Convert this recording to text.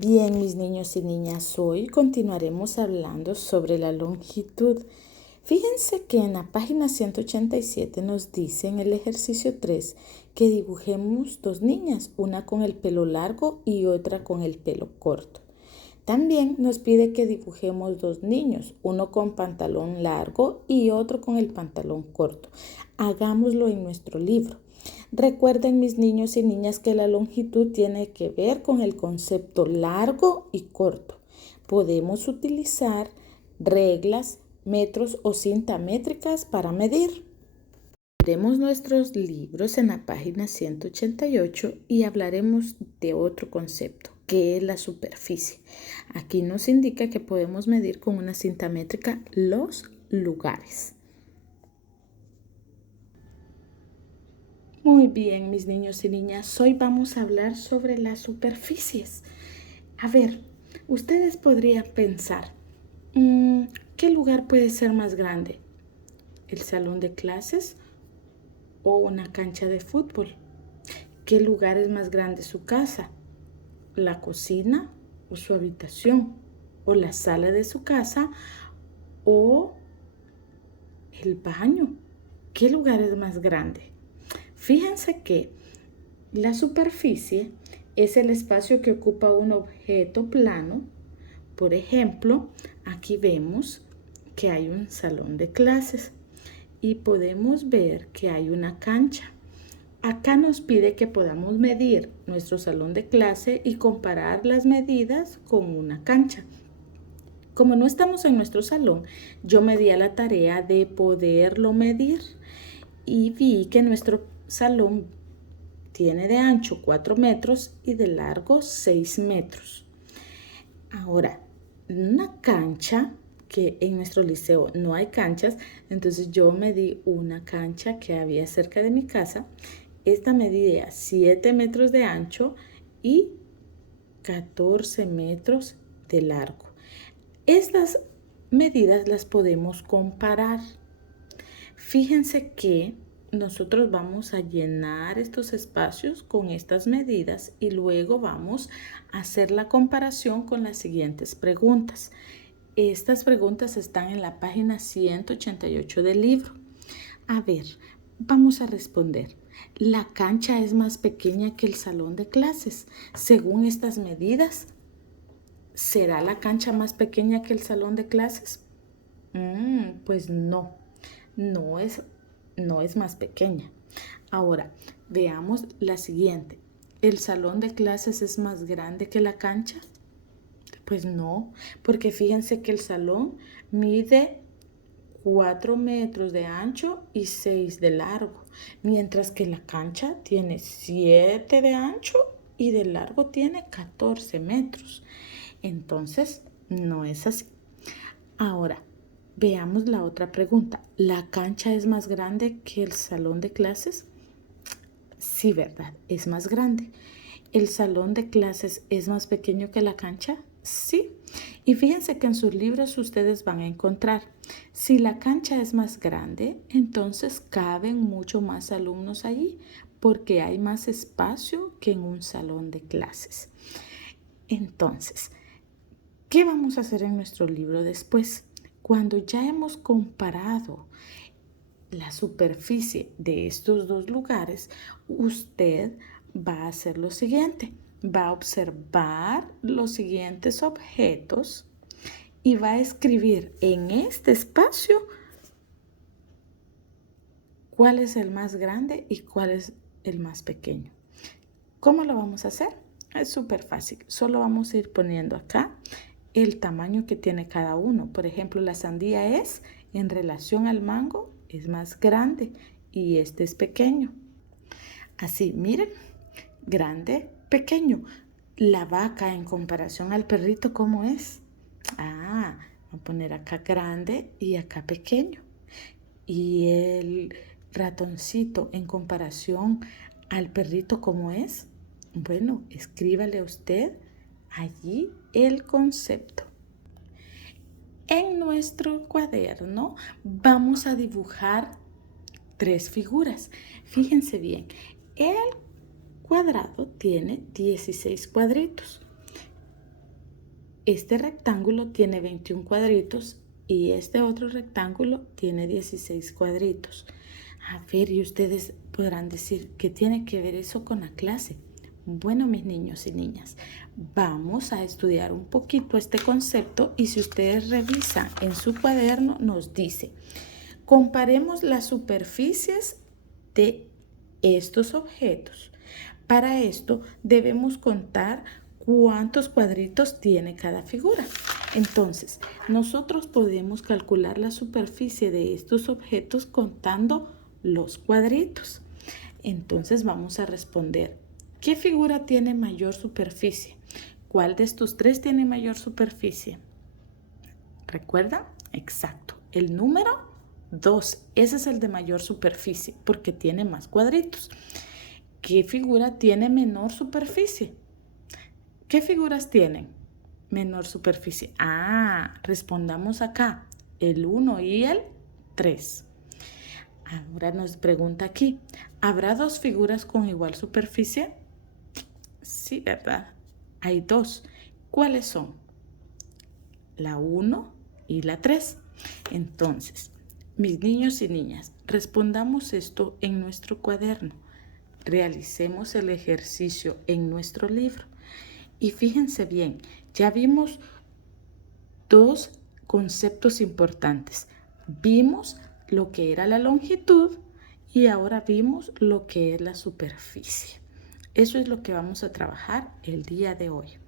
bien, mis niños y niñas, hoy continuaremos hablando sobre la longitud. Fíjense que en la página 187 nos dice en el ejercicio 3 que dibujemos dos niñas, una con el pelo largo y otra con el pelo corto. También nos pide que dibujemos dos niños, uno con pantalón largo y otro con el pantalón corto. Hagámoslo en nuestro libro. Recuerden, mis niños y niñas, que la longitud tiene que ver con el concepto largo y corto. Podemos utilizar reglas, metros o cinta métricas para medir. Veremos nuestros libros en la página 188 y hablaremos de otro concepto, que es la superficie. Aquí nos indica que podemos medir con una cinta métrica los lugares. Muy bien, mis niños y niñas, hoy vamos a hablar sobre las superficies. A ver, ustedes podrían pensar, ¿qué lugar puede ser más grande? ¿El salón de clases o una cancha de fútbol? ¿Qué lugar es más grande su casa? ¿La cocina o su habitación? ¿O la sala de su casa o el baño? ¿Qué lugar es más grande? Fíjense que la superficie es el espacio que ocupa un objeto plano. Por ejemplo, aquí vemos que hay un salón de clases y podemos ver que hay una cancha. Acá nos pide que podamos medir nuestro salón de clase y comparar las medidas con una cancha. Como no estamos en nuestro salón, yo me di a la tarea de poderlo medir y vi que nuestro salón tiene de ancho 4 metros y de largo 6 metros. Ahora, una cancha, que en nuestro liceo no hay canchas, entonces yo medí una cancha que había cerca de mi casa. Esta medía 7 metros de ancho y 14 metros de largo. Estas medidas las podemos comparar. Fíjense que nosotros vamos a llenar estos espacios con estas medidas y luego vamos a hacer la comparación con las siguientes preguntas. Estas preguntas están en la página 188 del libro. A ver, vamos a responder. ¿La cancha es más pequeña que el salón de clases? Según estas medidas, ¿será la cancha más pequeña que el salón de clases? Pues no es más pequeña. Ahora, veamos la siguiente. ¿El salón de clases es más grande que la cancha? Pues no, porque fíjense que el salón mide 4 metros de ancho y 6 de largo, mientras que la cancha tiene 7 de ancho y de largo tiene 14 metros. Entonces, no es así. Ahora, veamos la otra pregunta. ¿La cancha es más grande que el salón de clases? Sí, ¿verdad? Es más grande. ¿El salón de clases es más pequeño que la cancha? Sí. Y fíjense que en sus libros ustedes van a encontrar, si la cancha es más grande, entonces caben mucho más alumnos allí porque hay más espacio que en un salón de clases. Entonces, ¿qué vamos a hacer en nuestro libro después? Cuando ya hemos comparado la superficie de estos dos lugares, usted va a hacer lo siguiente. Va a observar los siguientes objetos y va a escribir en este espacio cuál es el más grande y cuál es el más pequeño. ¿Cómo lo vamos a hacer? Es súper fácil. Solo vamos a ir poniendo acá el tamaño que tiene cada uno. Por ejemplo, la sandía es, en relación al mango, es más grande y este es pequeño. Así, miren, grande, pequeño. La vaca en comparación al perrito, ¿cómo es? Voy a poner acá grande y acá pequeño. Y el ratoncito en comparación al perrito, ¿cómo es? Bueno, escríbale usted allí el concepto. En nuestro cuaderno vamos a dibujar 3 figuras. Fíjense bien, el cuadrado tiene 16 cuadritos. este rectángulo tiene 21 cuadritos y este otro rectángulo tiene 16 cuadritos. A ver, y ustedes podrán decir, ¿qué tiene que ver eso con la clase? Bueno, mis niños y niñas, vamos a estudiar un poquito este concepto y si ustedes revisan en su cuaderno nos dice, comparemos las superficies de estos objetos. Para esto debemos contar cuántos cuadritos tiene cada figura. Entonces, nosotros podemos calcular la superficie de estos objetos contando los cuadritos. Entonces vamos a responder, ¿qué figura tiene mayor superficie? ¿Cuál de estos tres tiene mayor superficie? ¿Recuerdan? Exacto. El número 2. Ese es el de mayor superficie porque tiene más cuadritos. ¿Qué figura tiene menor superficie? ¿Qué figuras tienen menor superficie? Respondamos acá. El 1 y el 3. Ahora nos pregunta aquí, ¿habrá dos figuras con igual superficie? Sí, ¿verdad? Hay dos. ¿Cuáles son? La 1 y la 3. Entonces, mis niños y niñas, respondamos esto en nuestro cuaderno. Realicemos el ejercicio en nuestro libro. Y fíjense bien, ya vimos dos conceptos importantes. Vimos lo que era la longitud y ahora vimos lo que es la superficie. Eso es lo que vamos a trabajar el día de hoy.